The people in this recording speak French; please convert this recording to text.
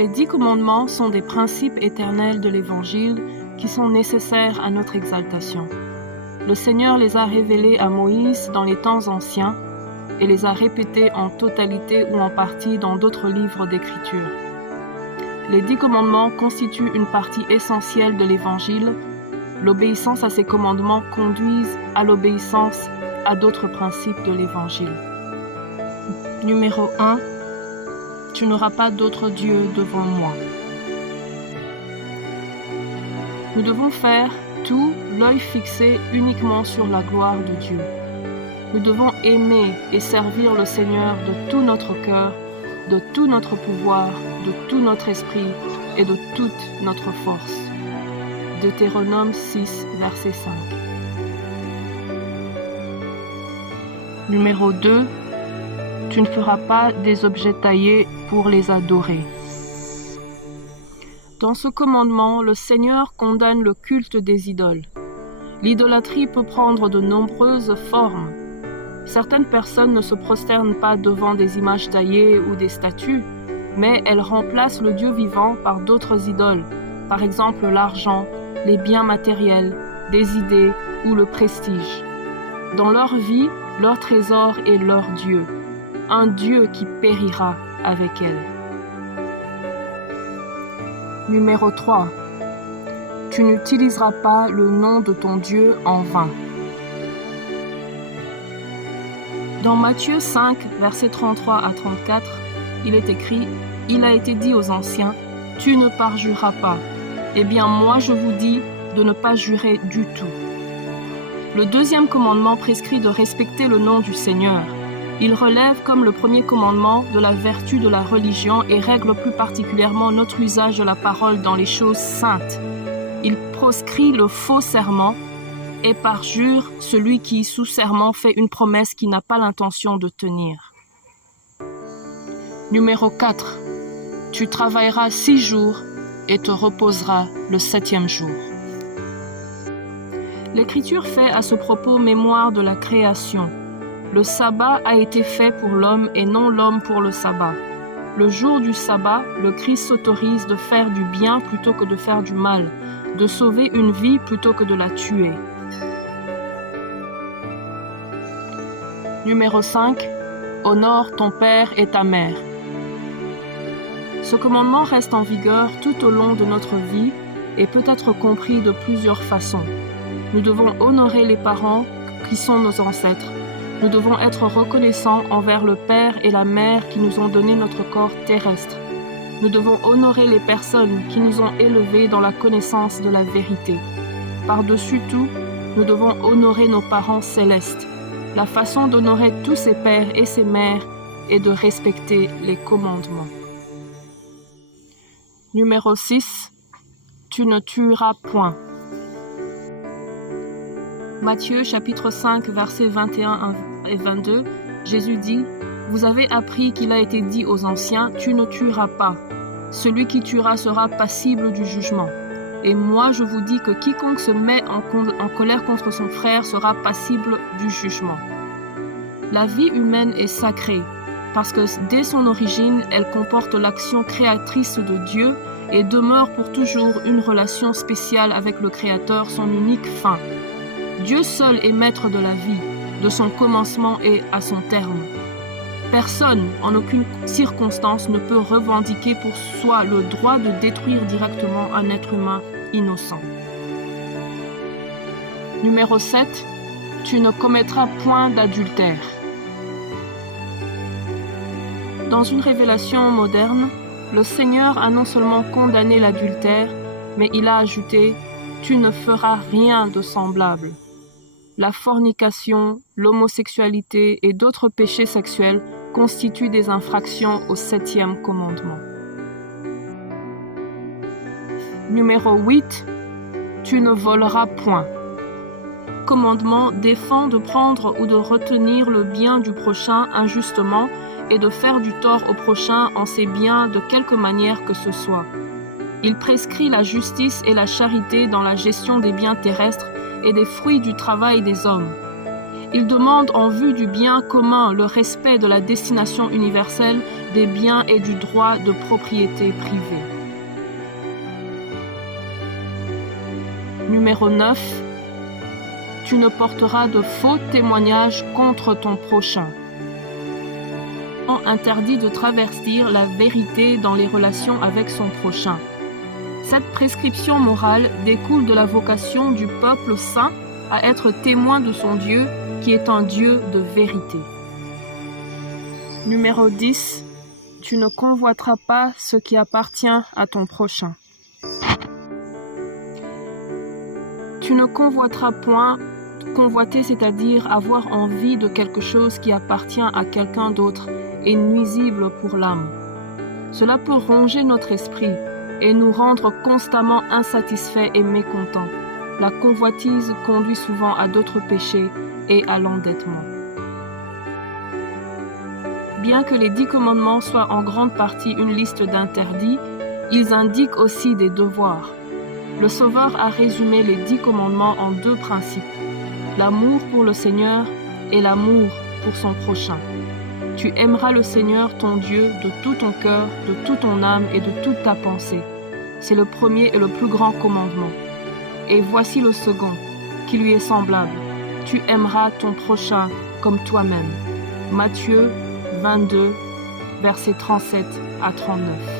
Les 10 commandements sont des principes éternels de l'Évangile qui sont nécessaires à notre exaltation. Le Seigneur les a révélés à Moïse dans les temps anciens et les a répétés en totalité ou en partie dans d'autres livres d'Écriture. Les 10 commandements constituent une partie essentielle de l'Évangile. L'obéissance à ces commandements conduit à l'obéissance à d'autres principes de l'Évangile. Numéro 1. Tu n'auras pas d'autre Dieu devant moi. Nous devons faire tout, l'œil fixé uniquement sur la gloire de Dieu. Nous devons aimer et servir le Seigneur de tout notre cœur, de tout notre pouvoir, de tout notre esprit et de toute notre force. Deutéronome 6, verset 5. Numéro 2. Tu ne feras pas des objets taillés pour les adorer. Dans ce commandement, le Seigneur condamne le culte des idoles. L'idolâtrie peut prendre de nombreuses formes. Certaines personnes ne se prosternent pas devant des images taillées ou des statues, mais elles remplacent le Dieu vivant par d'autres idoles, par exemple l'argent, les biens matériels, des idées ou le prestige. Dans leur vie, leur trésor est leur Dieu, un Dieu qui périra avec elles. Numéro 3. Tu n'utiliseras pas le nom de ton Dieu en vain. Dans Matthieu 5, versets 33 à 34, il est écrit « Il a été dit aux anciens, tu ne parjureras pas. Eh bien, moi je vous dis de ne pas jurer du tout. » Le deuxième commandement prescrit de respecter le nom du Seigneur. Il relève comme le premier commandement de la vertu de la religion et règle plus particulièrement notre usage de la parole dans les choses saintes. Il proscrit le faux serment et parjure celui qui, sous serment, fait une promesse qu'il n'a pas l'intention de tenir. Numéro 4. Tu travailleras 6 jours et te reposeras le 7e jour. L'Écriture fait à ce propos mémoire de la création. Le sabbat a été fait pour l'homme et non l'homme pour le sabbat. Le jour du sabbat, le Christ s'autorise de faire du bien plutôt que de faire du mal, de sauver une vie plutôt que de la tuer. Numéro 5. Honore ton père et ta mère. Ce commandement reste en vigueur tout au long de notre vie et peut être compris de plusieurs façons. Nous devons honorer les parents qui sont nos ancêtres. Nous devons être reconnaissants envers le père et la mère qui nous ont donné notre corps terrestre. Nous devons honorer les personnes qui nous ont élevés dans la connaissance de la vérité. Par-dessus tout, nous devons honorer nos parents célestes. La façon d'honorer tous ses pères et ses mères est de respecter les commandements. Numéro 6. Tu ne tueras point. Matthieu chapitre 5, versets 21 et 22, Jésus dit « Vous avez appris qu'il a été dit aux anciens, tu ne tueras pas. Celui qui tuera sera passible du jugement. Et moi je vous dis que quiconque se met en colère contre son frère sera passible du jugement. » La vie humaine est sacrée, parce que dès son origine, elle comporte l'action créatrice de Dieu et demeure pour toujours une relation spéciale avec le Créateur, son unique fin. Dieu seul est maître de la vie, de son commencement et à son terme. Personne, en aucune circonstance, ne peut revendiquer pour soi le droit de détruire directement un être humain innocent. Numéro 7. Tu ne commettras point d'adultère. Dans une révélation moderne, le Seigneur a non seulement condamné l'adultère, mais il a ajouté « Tu ne feras rien de semblable ». La fornication, l'homosexualité et d'autres péchés sexuels constituent des infractions au 7e commandement. Numéro 8. Tu ne voleras point. Commandement défend de prendre ou de retenir le bien du prochain injustement et de faire du tort au prochain en ses biens de quelque manière que ce soit. Il prescrit la justice et la charité dans la gestion des biens terrestres et des fruits du travail des hommes. Il demande en vue du bien commun le respect de la destination universelle des biens et du droit de propriété privée. Numéro 9. Tu ne porteras de faux témoignages contre ton prochain. On interdit de travestir la vérité dans les relations avec son prochain. Cette prescription morale découle de la vocation du peuple saint à être témoin de son Dieu, qui est un Dieu de vérité. Numéro 10. Tu ne convoiteras pas ce qui appartient à ton prochain. Tu ne convoiteras point. Convoiter, c'est-à-dire avoir envie de quelque chose qui appartient à quelqu'un d'autre, est nuisible pour l'âme. Cela peut ronger notre esprit et nous rendre constamment insatisfaits et mécontents. La convoitise conduit souvent à d'autres péchés et à l'endettement. Bien que les 10 commandements soient en grande partie une liste d'interdits, ils indiquent aussi des devoirs. Le Sauveur a résumé les 10 commandements en 2 principes: l'amour pour le Seigneur et l'amour pour son prochain. Tu aimeras le Seigneur ton Dieu de tout ton cœur, de toute ton âme et de toute ta pensée. C'est le premier et le plus grand commandement. Et voici le second, qui lui est semblable. Tu aimeras ton prochain comme toi-même. Matthieu 22, versets 37 à 39.